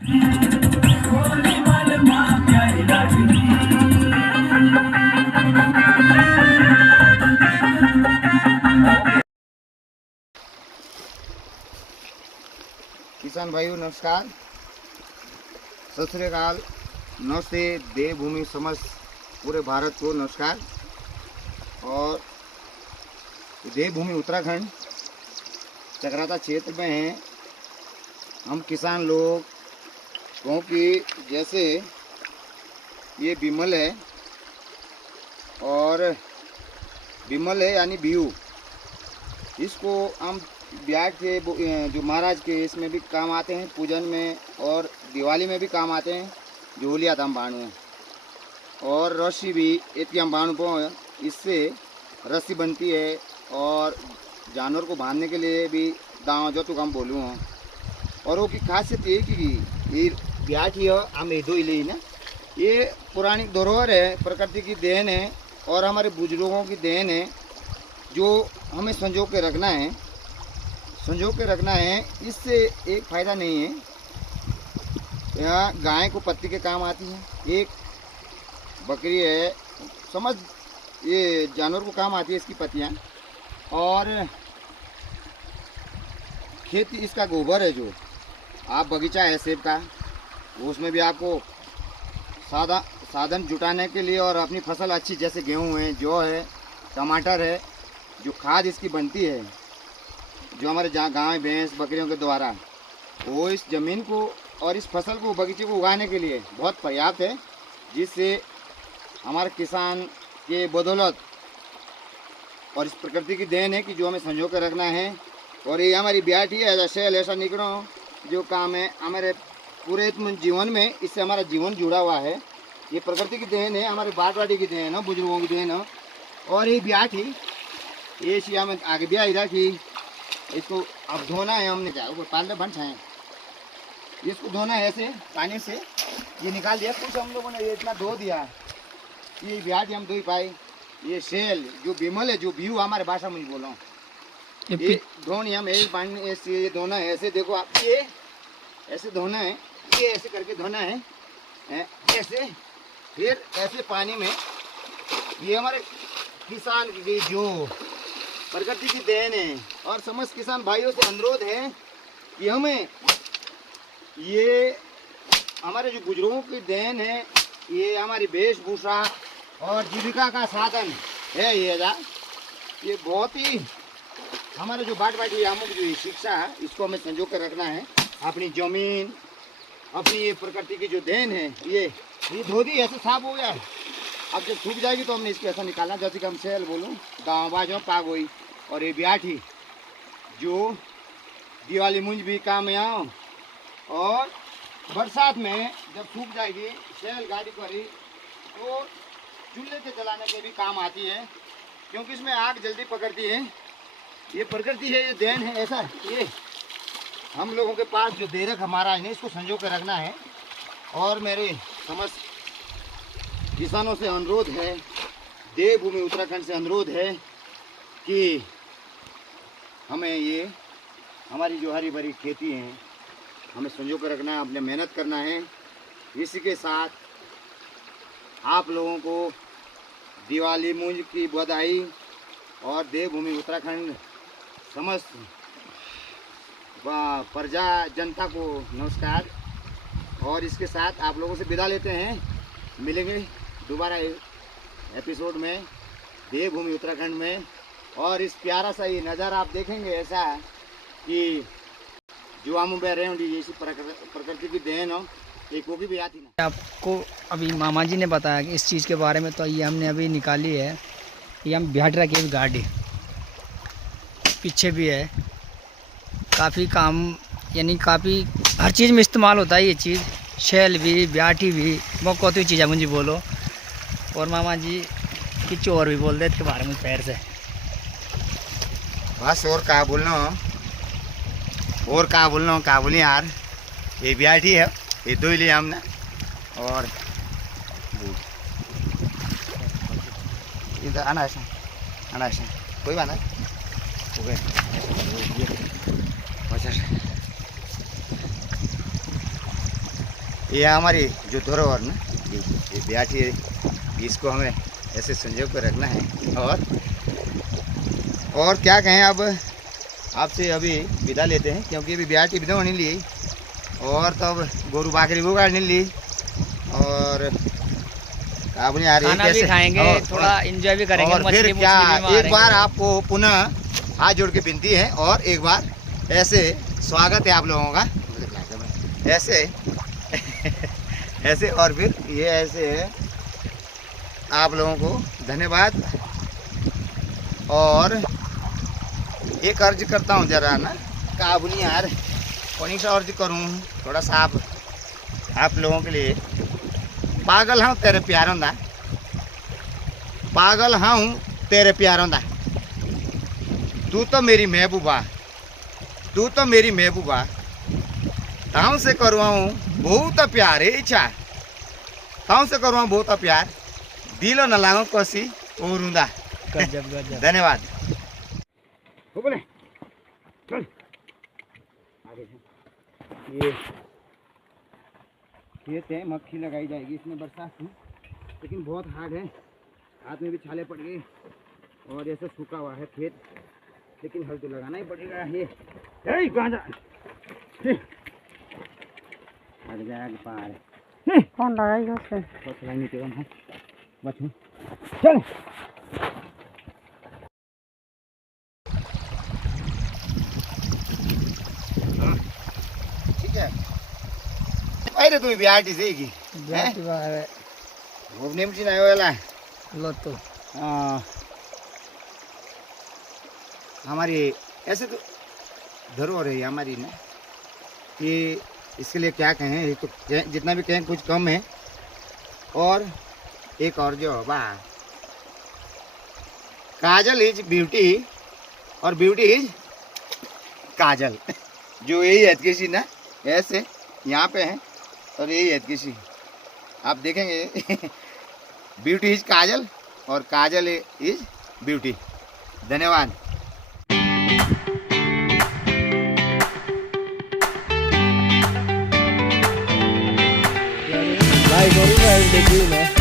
किसान भाइयों नमस्कार, सत श्री अकाल, नमस्ते। देवभूमि समस्त पूरे भारत को नमस्कार। और देवभूमि उत्तराखंड चक्राता क्षेत्र में हैं हम किसान लोग, क्योंकि जैसे ये बिमल है और बिमल है यानी बियू, इसको हम ब्याज के जो महाराज के इसमें भी काम आते हैं, पूजन में और दिवाली में भी काम आते हैं। जो होलिया दाम बाणु और रस्सी भी एतियम बाणु पो, इससे रस्सी बनती है और जानवर को बांधने के लिए भी दाव जो तो काम बोलूँ। और वो की खासियत ये कि ये ब्याज ही हम दो ही ले ना, ये पुरानी धरोहर है, प्रकृति की देन है और हमारे बुजुर्गों की देन है, जो हमें संजो के रखना है, संजो के रखना है। इससे एक फ़ायदा नहीं है, यहाँ गाय को पत्ती के काम आती है, एक बकरी है समझ, ये जानवर को काम आती है इसकी पत्तियाँ। और खेती इसका गोबर है, जो आप बगीचा है सेब का, उसमें भी आपको साधन जुटाने के लिए और अपनी फसल अच्छी, जैसे गेहूँ है, जौ है, टमाटर है, जो खाद इसकी बनती है, जो हमारे जहाँ गाय भैंस बकरियों के द्वारा, वो इस ज़मीन को और इस फसल को, बगीचे को उगाने के लिए बहुत पर्याप्त है। जिससे हमारे किसान के बदौलत और इस प्रकृति की देन है कि जो हमें संजो कर रखना है। और ये हमारी ब्याट ही है, शैल ऐसा निकलो जो काम है हमारे पूरे जीवन में, इससे हमारा जीवन जुड़ा हुआ है। ये प्रकृति की देन है, हमारे बाटवाटी की देन है, बुजुर्गों की देन है। और ये ब्याट ही ये शिया में आगे ब्याह ही रखी, इसको अब धोना है हमने, क्या वो पाले बन छाए, इसको धोना है ऐसे पानी से, ये निकाल दिया कुछ हम लोगों ने, ये इतना धो दिया। ये ब्याज हम धो ही पाए। ये सेल जो बिमल है, जो व्यू हमारे भाषा में बोला, ये धोनी हम एक पानी ऐसे, ये धोना है ऐसे, देखो आप, ये ऐसे धोना है, ये ऐसे करके धोना है ऐसे, फिर ऐसे पानी में। ये हमारे किसान की जो प्रकृति की देन है और समस्त किसान भाइयों से अनुरोध है कि हमें ये हमारे जो बुजुर्गों की देन है, ये हमारी वेशभूषा और जीविका का साधन है। ये बहुत ही हमारे जो बाटी अमुक जो शिक्षा है, इसको हमें संजो कर रखना है। अपनी जमीन, अपनी ये प्रकृति की जो देन है, ये धोती ऐसे साफ हो गया। अब जब सूख जाएगी तो हमने इसको ऐसा निकालना, जैसे कि हम सेल बोलूँ गाँव बाजो पाग हुई। और ये ब्याठी जो दिवाली मुंज भी काम में आओ, और बरसात में जब सूख जाएगी सेल गाड़ी करी तो चूल्हे से जलाने के भी काम आती है, क्योंकि इसमें आग जल्दी पकड़ती है। ये प्रकृति है, ये देन है ऐसा। ये हम लोगों के पास जो दे रख हमारा है, इसको संजो कर रखना है। और मेरे समस्त किसानों से अनुरोध है, देवभूमि उत्तराखंड से अनुरोध है कि हमें ये हमारी जो हरी भरी खेती है, हमें संजो कर रखना है, अपने मेहनत करना है। इसी के साथ आप लोगों को दिवाली मुंज की बधाई और देवभूमि उत्तराखंड समस्त प्रजा जनता को नमस्कार। और इसके साथ आप लोगों से विदा लेते हैं, मिलेंगे दोबारा एपिसोड में देवभूमि उत्तराखंड में। और इस प्यारा सा ये नज़ारा आप देखेंगे ऐसा कि जो हम रहे होंगे, इसी प्रकृति की देन हो, एक वो भी आती ना। आपको अभी मामा जी ने बताया कि इस चीज़ के बारे में, तो ये हमने अभी निकाली है। ये हम बिहाटरा की गाड़ी पीछे भी है, काफ़ी काम यानी काफ़ी हर चीज़ में इस्तेमाल होता है ये चीज़। शैल भी, ब्याठी भी, बहुत चीज़ है मुझे बोलो। और मामा जी की चोर भी बोल दे इसके बारे में पैर से। बस और क्या बोलना, और क्या बोली यार। ये ब्याठी है, ये दो ही लिया हमने। और इधर आना ऐसा कोई बात नहीं, हो गए 50। ये हमारी जो धरोहर ना, ये ब्याठी है, इसको हमें ऐसे संजो कर रखना है। और क्या कहें, अब आपसे अभी विदा लेते हैं, क्योंकि अभी ब्याठी विदा होने ली और तब गोरू बाकरी को गाड़ने ली और अपने यार खाना भी खाएंगे, थोड़ा एंजॉय भी करेंगे। और फिर क्या, एक बार आपको पुनः हाथ जोड़ के विनती है और एक बार ऐसे स्वागत है आप लोगों का, ऐसे ऐसे और फिर ये ऐसे है, आप लोगों को धन्यवाद। और एक अर्ज करता हूँ जरा ना, काबुली यार कौन सा अर्ज करूँ थोड़ा सा आप लोगों के लिए। पागल हूँ तेरे प्यारों दा, पागल हूँ तेरे प्यारों दा, तू तो मेरी महबूबा, तू तो मेरी महबूबा, ताऊ से करवाऊँ बहुत प्यार है इच्छा, ताऊ से करवाऊँ बहुत प्यार, दिलो न लागो कोसी और रूंदा। गजब गजब। धन्यवाद। हो बोले चल आगे ये खेत है, मक्खी लगाई जाएगी इसमें बरसात में, लेकिन बहुत हार्ड है, हाथ में भी छाले पड़ गए और ऐसे सूखा हुआ है खेत, लेकिन हल तो लगाना ही पड़ेगा। ये कहाँ जा लग जाएगा पार, कौन लगाएगा उसे? चल ठीक है। अरे तुम्हें बिहाटी से की ब्याटी बारे वो नेमची ना वाला लो तो हमारी ऐसे तो धरोहर है हमारी ना, कि इसके लिए क्या कहें, ये तो जितना भी कहें कुछ कम है। और एक और जो वाह, काजल इज ब्यूटी और ब्यूटी इज काजल, जो यही है किसी ना ऐसे यहाँ पे है और यही है किसी, आप देखेंगे ब्यूटी इज काजल और काजल इज ब्यूटी। धन्यवाद। भाई देखिए मैं